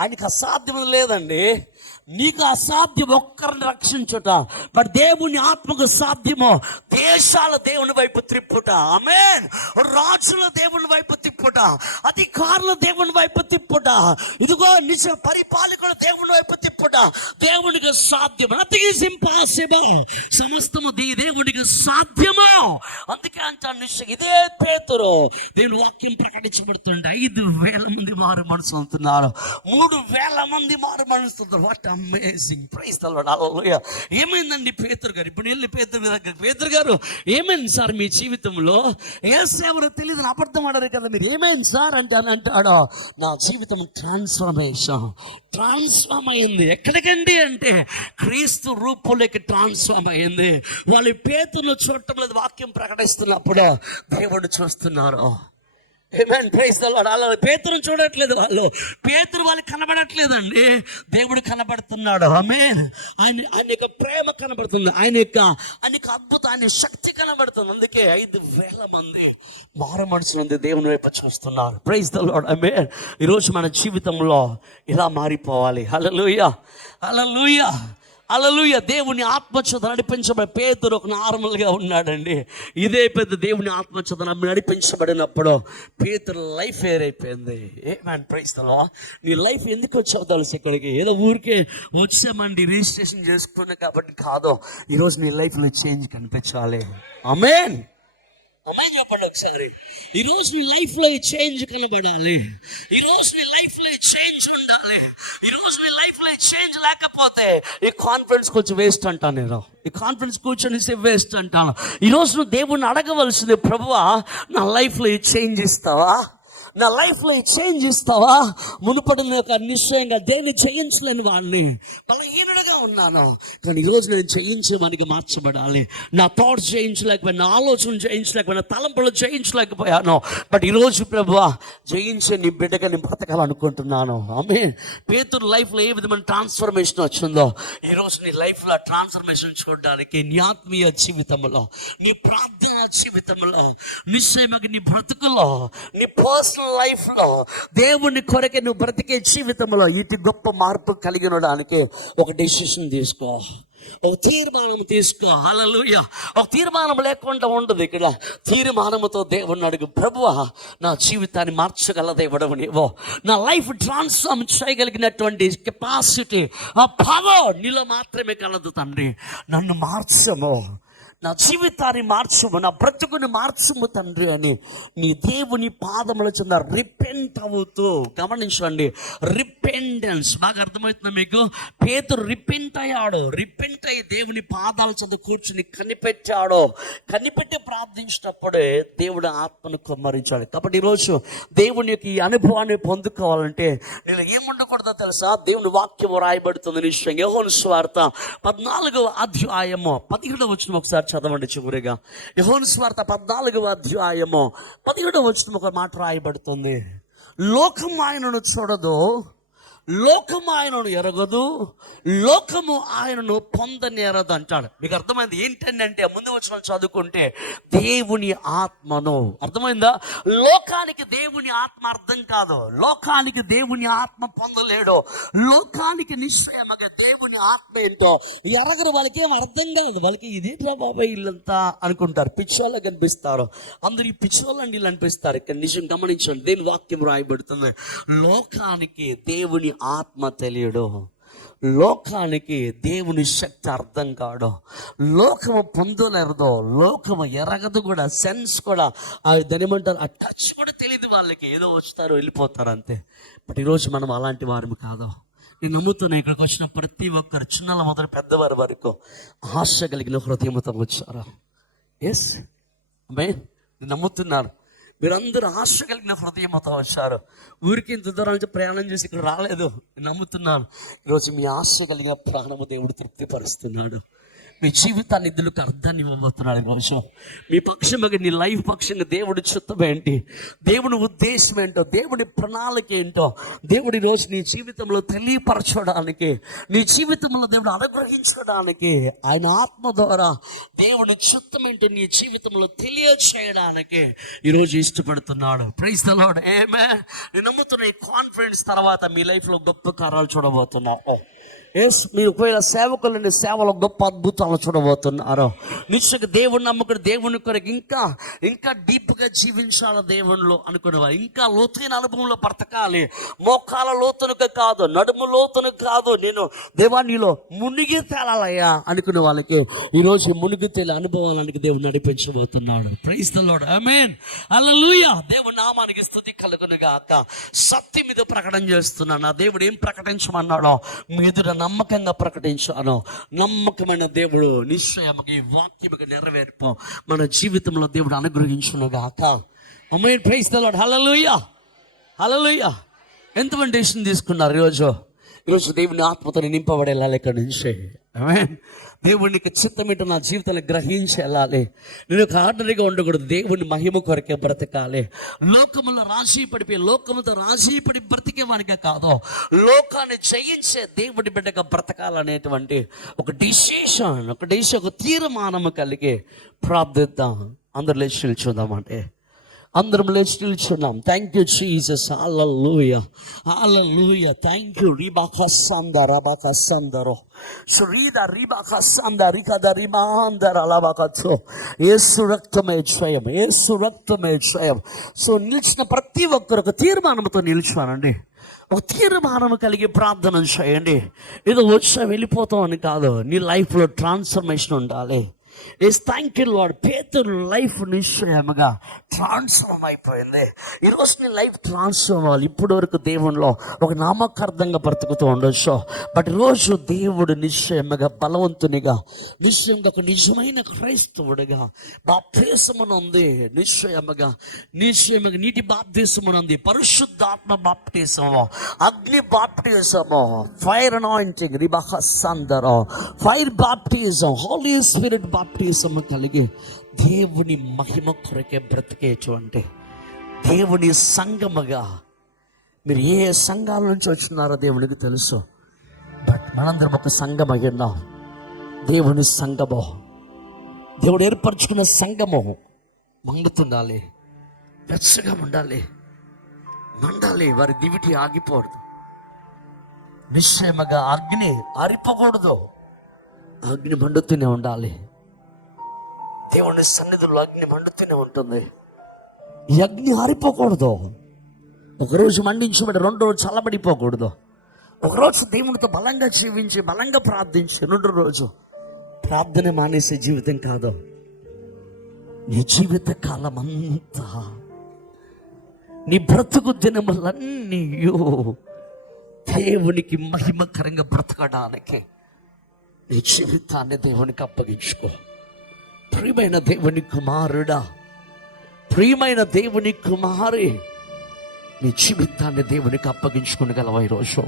ఆయనకి అసాధ్యం లేదండి. నీకు అసాధ్యం ఒక్కరిని రక్షించుట, బట్ దేవుని ఆత్మకు సాధ్యము దేశాల దేవుని వైపు తిప్పుట. ఆమేన్. రాజుల దేవుని వైపు తిప్పుట, అధికారుల దేవుని వైపు తిప్పుట, ఇదిగో నిజ పరిపాలకుల దేవుని వైపు తిప్పుట దేవునికి సాధ్యం. Nothing is impossible. సమస్తము దేవునికి సాధ్యము. అందుకే అంటాను నిశ్చయం. ఇదే పేతురు దేవుని వాక్యం ప్రకటించబడుతుండే 5,000 మంది మారు మనసు అవుతున్నారు. 3,000 మంది మారు మనసు. What amazing. Praise the Lord. హల్లెలూయా. ఏమైందండి పేతురు గారు? ఇప్పుడు వెళ్ళి పేతురు గారు ఏమైంది సార్ మీ జీవితంలో? యేసు ఎవరో తెలియదు అబద్ధం ఆడారు కదా మీరు, ఏమైంది సార్ అంటే అని అంటాడు, నా జీవితం ట్రాన్స్ఫార్మ్ అయింది. ఎక్కడికండి అంటే క్రీస్తు రూపంలోకి ట్రాన్స్ఫార్మ్ అయింది. వాళ్ళు పేతురును చూడటం లేదు, వాక్యం ప్రకటిస్తున్నప్పుడు దేవుడు చూస్తున్నారు. ఆమేన్. Praise the Lord. అలా పేతురును చూడట్లేదు వాళ్ళు, పేతురు వాళ్ళకి కనబడట్లేదండి, దేవుడు కనబడుతున్నాడు. ఆమేన్. ఆయన యొక్క ప్రేమ కనబడుతుంది, ఆయన యొక్క అద్భుతం, ఆయన శక్తి కనబడుతుంది. అందుకే 5,000 మంది మారు మనసులు ఉంది దేవుని వైపు చూస్తున్నారు. Praise the Lord. ఆమేన్. ఈరోజు మన జీవితంలో ఇలా మారిపోవాలి. హల్లెలూయా, హల్లెలూయా, హల్లెలూయా. దేవుని ఆత్మచేత నడిపించబడి పేతురు ఒక నార్మల్గా ఉన్నాడండి. ఇదే పెద్ద దేవుని ఆత్మచేత నడిపించబడినప్పుడు పేతురు లైఫ్ ఏరైపోయింది. ఆమేన్. Praise the Lord. నీ లైఫ్ ఎందుకు వచ్చావు తెలుసు ఇక్కడికి? ఏదో ఊరికే వచ్చామండి రిజిస్ట్రేషన్ చేసుకున్నా కాబట్టి కాదు. ఈరోజు నీ లైఫ్లో చేంజ్ కనిపించాలి. ఆమేన్. అమ్మాయి చెప్పండి ఒకసారి. ఈరోజు నీ లైఫ్లో చేంజ్ కనబడాలి. ఈరోజు నీ లైఫ్లో చేంజ్ ఉండాలి. ఈరోజు నీ లైఫ్లో చేంజ్ లేకపోతే ఈ కాన్ఫరెన్స్ కొంచెం వేస్ట్ అంటాను నేను. ఈ కాన్ఫరెన్స్ కూర్చొని వేస్ట్ అంటాను. ఈరోజు నువ్వు దేవుణ్ణి అడగవలసింది, ప్రభువా నా లైఫ్లో ఈ చేంజ్ ఇస్తావా? నా లైఫ్లో ఈ చేంజ్ ఇస్తావా? మునుపటి నిశ్చయంగా దేన్ని చేయించలేని వాడిని, బలహీనుడుగా ఉన్నాను, కానీ ఈరోజు నేను చేయించడానికి మార్చబడాలి. నా థాట్స్ చేయించలేకపోయినా, నా ఆలోచన చేయించలేకపోయినా, తలంపులు చేయించలేకపోయాను, బట్ ఈరోజు ప్రభువా జయించే నీ బిడ్డగా నేను బ్రతకాలనుకుంటున్నాను. ఆమేన్. పేతురు లైఫ్లో ఏ విధమైన ట్రాన్స్ఫర్మేషన్ వచ్చిందో ఈరోజు నీ లైఫ్లో ట్రాన్స్ఫర్మేషన్ చూడడానికి, నీ ఆత్మీయ జీవితంలో, నీ ప్రార్థన జీవితంలో, నిశ్చయமாக నీ బ్రతుకులో, నీ పర్సనల్ లైఫ్లో, దేవుని కొరకే నువ్వు బ్రతికే జీవితంలో ఇటు గొప్ప మార్పు కలిగి ఉండడానికి ఒక డెసిషన్ తీసుకో, ఒక తీర్మానం తీసుకో. హల్లెలూయా. ఒక తీర్మానం లేకుండా ఉండదు ఇక్కడ. తీర్మానంతో దేవుణ్ణి అడుగు, ప్రభువా నా జీవితాన్ని మార్చగల దేవుడవు నీవు, నా లైఫ్ ట్రాన్స్ఫార్మ్ చేయగలిగినటువంటి కెపాసిటీ, ఆ పవర్ నీలో మాత్రమే కలదు తండ్రి. నన్ను మార్చము, నా జీవితాన్ని మార్చము, నా బ్రతుకుని మార్చము తండ్రి అని నీ దేవుని పాదముల చెంద రిపెంట్ అవుతూ. గమనించండి, రిపెండెన్స్ బాగా అర్థమవుతుందా మీకు? పేతురు రిపెంట్ అయ్యాడు. రిపెంట్ అయ్యి దేవుని పాదాల చెంద కూర్చుని కనిపెట్టి ప్రార్థించినప్పుడే దేవుడు ఆత్మను కుమ్మరించాడు. కాబట్టి ఈరోజు దేవుని యొక్క ఈ అనుభవాన్ని పొందుకోవాలంటే నేను ఏముండకూడదో తెలుసా? దేవుని వాక్యం రాయబడుతుంది నిశ్చయంగా. యోహాను సువార్త 14వ అధ్యాయము 17వ వచనం ఒకసారి చదవండి చివరిగా. యోహాను సువార్త 14వ లోకము ఆయనను ఎరగదు, లోకము ఆయనను పొందనేరదు అంటాడు. మీకు అర్థమైంది ఏంటంటే ముందు వచ్చిన చదువుకుంటే దేవుని ఆత్మను, అర్థమైందా? లోకానికి దేవుని ఆత్మ అర్థం కాదు, లోకానికి దేవుని ఆత్మ పొందలేడు, లోకానికి నిశ్చయముగా దేవుని ఆత్మ ఏంటో ఎరగరు. వాళ్ళకి ఏం అర్థం కాదు, వాళ్ళకి ఇదేంట్రా బాబాయ్ ఇల్లంతా అనుకుంటారు, పిచ్చోళ్ళకి అనిపిస్తారు. అందరు ఈ పిచ్చోళ్ళని వీళ్ళు అనిపిస్తారు. ఇక్కడ నిజం గమనించండి, దేని వాక్యం రాయబడుతుంది, లోకానికి దేవుని ఆత్మ తెలియడు, లోకానికి దేవుని శక్తి అర్థం కాడు, లోకము పొందలేరదో, లోకము ఎరగదు కూడా, సెన్స్ కూడా, దాని ఏమంటారు, ఆ టచ్ కూడా తెలియదు వాళ్ళకి. ఏదో వస్తారు వెళ్ళిపోతారు అంతే. బట్ ఈరోజు మనం అలాంటి వారము కాదు. నేను నమ్ముతున్నా ఇక్కడికి వచ్చిన ప్రతి ఒక్కరు, చిన్నల మొదలు పెద్దవారి వరకు ఆశ కలిగిన హృదయంతో వచ్చారా? ఎస్ అమ్మే, నేను నమ్ముతున్నాను మీరందరూ ఆశ కలిగిన హృదయంతో వచ్చారు. ఊరికి ఇంత దూరం నుంచి ప్రయాణం చేసి ఇక్కడ రాలేదు. నేను నమ్ముతున్నాను ఈరోజు మీ ఆశ కలిగిన ప్రాణము దేవుడు తృప్తిపరుస్తున్నాడు. మీ జీవితాన్ని ఇద్దరికి అర్థాన్ని ఇవ్వబోతున్నాడు. ఈరోజు మీ పక్షంగా, నీ లైఫ్ పక్షంగా దేవుడి చిత్తం ఏంటి, దేవుని ఉద్దేశం ఏంటో, దేవుడి ప్రణాళిక ఏంటో దేవుడి రోజు నీ జీవితంలో తెలియపరచడానికి, నీ జీవితంలో దేవుడు అనుగ్రహించడానికి, ఆయన ఆత్మ ద్వారా దేవుని చిత్తం ఏంటో నీ జీవితంలో తెలియచేయడానికి ఈరోజు ఇష్టపడుతున్నాడు. Praise the Lord. ఆమేన్. నేను నమ్ముతున్న ఈ కాన్ఫిడెన్స్ తర్వాత మీ లైఫ్లో గొప్ప కార్యాలు చూడబోతున్నావు. ఎస్, మీరు ఒకవేళ సేవకులని సేవలో గొప్ప అద్భుతాలు చూడబోతున్నారు. నిశ్చయంగా దేవుని నమ్మకం, దేవుని కొరకు ఇంకా ఇంకా డీప్గా జీవించాలి దేవునిలో అనుకునేవారు, ఇంకా లోతైన అనుభవంలో బ్రతకాలి. మోకాల లోతునకు కాదు, నడుము లోతునకు కాదు, నేను దేవానిలో మునిగి తేలాలయ్యా అనుకునే వాళ్ళకి ఈరోజు మునిగి తేలే అనుభవానికి దేవుడు నడిపించబోతున్నాడు. Praise the Lord. ఆమేన్. హల్లెలూయా. దేవుని నామానికి స్తుతి కలుగును గాక. సత్యం మీద ప్రకటన చేస్తున్నాను. నా దేవుడు ఏం ప్రకటించమన్నాడో మీదుట నమ్మకంగా ప్రకటించాను. నమ్మకమైన దేవుడు నిశ్చయముగా ఈ వాక్యముగా నెరవేర్పు మన జీవితంలో దేవుడు అనుగ్రహించును గాక. ఆమేన్. Praise the Lord. హల్లెలూయా. హల్లెలూయా. ఎంతమంది డెసిషన్ తీసుకున్నారు ఈరోజు దేవుని ఆత్మతో నింపబడి వెళ్ళాలి ఇక్కడి నుంచి. ఆమేన్. దేవుడిని చిత్తమేంటో నా జీవితాన్ని గ్రహించి వెళ్ళాలి. నేను ఒక ఆర్డనరీగా ఉండకూడదు, దేవుని మహిమ కొరకే బ్రతకాలి. లోకములో రాజీ పడిపోయి, లోకముతో రాజీ పడి బ్రతికేవానికే కాదు, లోకాన్ని జయించే దేవుడి బిడ్డగా బ్రతకాలనేటువంటి ఒక డిసిషన్, ఒక తీర్మానము కలిగి ప్రార్థిద్దాం. అందరు లేచి నిల్చుందామంటే అందరం లేచి నిల్చున్నాం. Thank you Jesus. హల్లెలూయా. హల్లెలూయా. Thank you. రిబాకసంద రబాకసందరో శ్రీద రిబాకసంద రికద రిమాందర లబాకతో. యేసు రక్తమే జయం, యేసు రక్తమే జయం. సో నిలిచిన ప్రతి ఒక్కరు ఒక తీర్మానంతో నిలిచానండి. ఒక తీర్మానం కలిగి ప్రార్థన చేయండి. ఏదో వచ్చా వెళ్ళిపోతాం అని కాదు, నీ లైఫ్లో ట్రాన్స్ఫర్మేషన్ ఉండాలి. Yes, thank you lord. పేతురు లైఫ్ నిశ్చయముగా ట్రాన్స్ఫార్మ్ అయిపోయింది. ఈరోజు నీ లైఫ్ ట్రాన్స్ఫార్మ్ అవ్వాలి. ఇప్పటి వరకు దేవునిలో ఒక నామకార్థంగా బ్రతుకుతూ ఉండొచ్చు, బట్ ఈరోజు దేవుడు నిశ్చయముగా బలవంతునిగా, నిశ్చయంగా ఒక నిజమైన క్రైస్తవుడిగా బాప్తిసమునుంది. నిశ్చయముగా నీటి బాప్తిసమునుంది, పరిశుద్ధాత్మ బాప్తిసము, అగ్ని బాప్తిసము, ఫైర్ అనాయింటింగ్, రిబహసందరో, fire baptism, Holy Spirit baptism కలిగి దేవుని మహిమ కొరకే బ్రతికేటువంటి దేవుని సంఘముగా. మీరు ఏ సంఘాల నుంచి వచ్చినారో దేవునికి తెలుసు, బట్ మనందరం ఒక సంఘం అయ్యున్నాం. దేవుని సంఘము, దేవుడు ఏర్పరచుకున్న సంఘము మండుతుండాలి, వెచ్చగా ఉండాలి, మండాలి. వారి దివిటి ఆగిపోకూడదు. నిశ్చయముగా అగ్ని ఆరిపోకూడదు, అగ్ని మండుతూనే ఉండాలి. దేవుని సన్నిధిలో అగ్ని మండుతూనే ఉంటుంది. ఈ అగ్ని ఆరిపోకూడదు. ఒకరోజు మండించబడి రెండో రోజు చల్లబడిపోకూడదు. ఒకరోజు దేవునితో బలంగా జీవించి బలంగా ప్రార్థించి రెండో రోజు ప్రార్థన మానేసే జీవితం కాదు. నీ జీవిత కాలం అంతా, నీ బ్రతుకు దినములన్నీ దేవునికి మహిమకరంగా బ్రతకడానికి నీ జీవితాన్ని దేవునికి అప్పగించుకో. ప్రియమైన దేవుని కుమారుడా, ప్రియమైన దేవుని కుమారి, నీ జీవితాన్ని దేవునికి అప్పగించుకునగలవా? ఈరోజు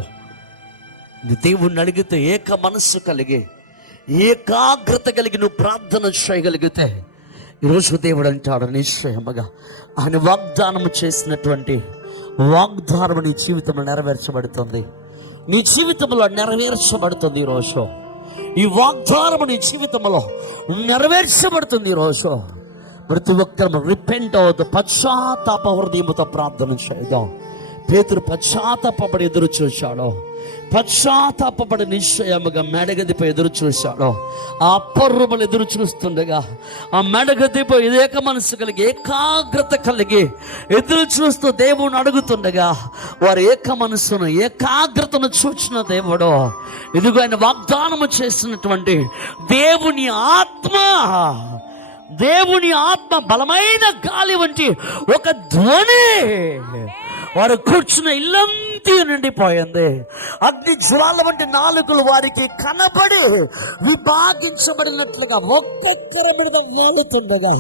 నీ దేవుణ్ణి అడిగితే ఏక మనస్సు కలిగి, ఏకాగ్రత కలిగి నువ్వు ప్రార్థన చేయగలిగితే ఈరోజు దేవుడు అంటాడు నిశ్చయముగా ఆయన వాగ్దానం చేసినటువంటి వాగ్దానం నీ జీవితంలో నెరవేర్చబడుతుంది. నీ జీవితంలో నెరవేర్చబడుతుంది ఈరోజు. ఈ వాగ్దానం నీ జీవితంలో నెరవేర్చబడుతుంది ఈరోజు. ప్రతి ఒక్కరు రిపెంట్ అవుతూ పశ్చాత్తాప హృదయముతో ప్రార్థన చేద్దాం. పేతురు పశ్చాత్తాపడి ఎదురు చూశాడు. పశ్చాత్తాపడి నిశ్చయముగా మెడగదిపై ఎదురు చూశాడు. ఆ అప్పర్రుమలు ఎదురు చూస్తుండగా ఆ మెడగదిపై ఏక మనసు కలిగి ఏకాగ్రత కలిగి ఎదురు చూస్తూ దేవుని అడుగుతుండగా వారు ఏక మనసును ఏకాగ్రతను చూచిన దేవుడు ఇదిగో ఆయన వాగ్దానము చేసినటువంటి దేవుని ఆత్మ బలమైన గాలి వంటి ఒక ధ్వని వారు కూర్చున్న ఇల్లంతా నిండిపోయింది. అగ్ని జ్వాల వంటి నాలుకలు వారికి కనబడి విభాగించబడినట్లుగా ఒక్కొక్కరి మీద వాలుతుండగా,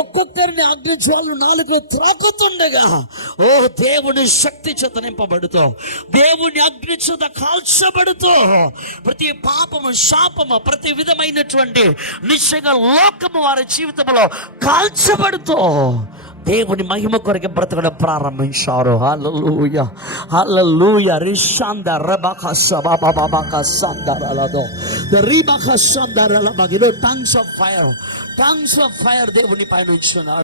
ఒక్కొక్కరిని అగ్ని జ్వాల నాలుకలు త్రాకుతుండగా, ఓ దేవుని శక్తి చేత నింపబడుతూ, దేవుని అగ్ని చేత కాల్చబడుతూ, ప్రతి పాపము శాపము ప్రతి విధమైనటువంటి నిశ్చయంగా లోకము వారి జీవితంలో కాల్చబడుతూ దేవుని మహిమ కొరకు బ్రతకడం ప్రారంభించారు. హల్లెలూయా హల్లెలూయా. రిషాంద రబక సబాబాబాక సందరలదో రిబక సందరల మగిలో టంగ్స్ ఆఫ్ ఫైర్ దేవుని పైన ఉంచున్నారు.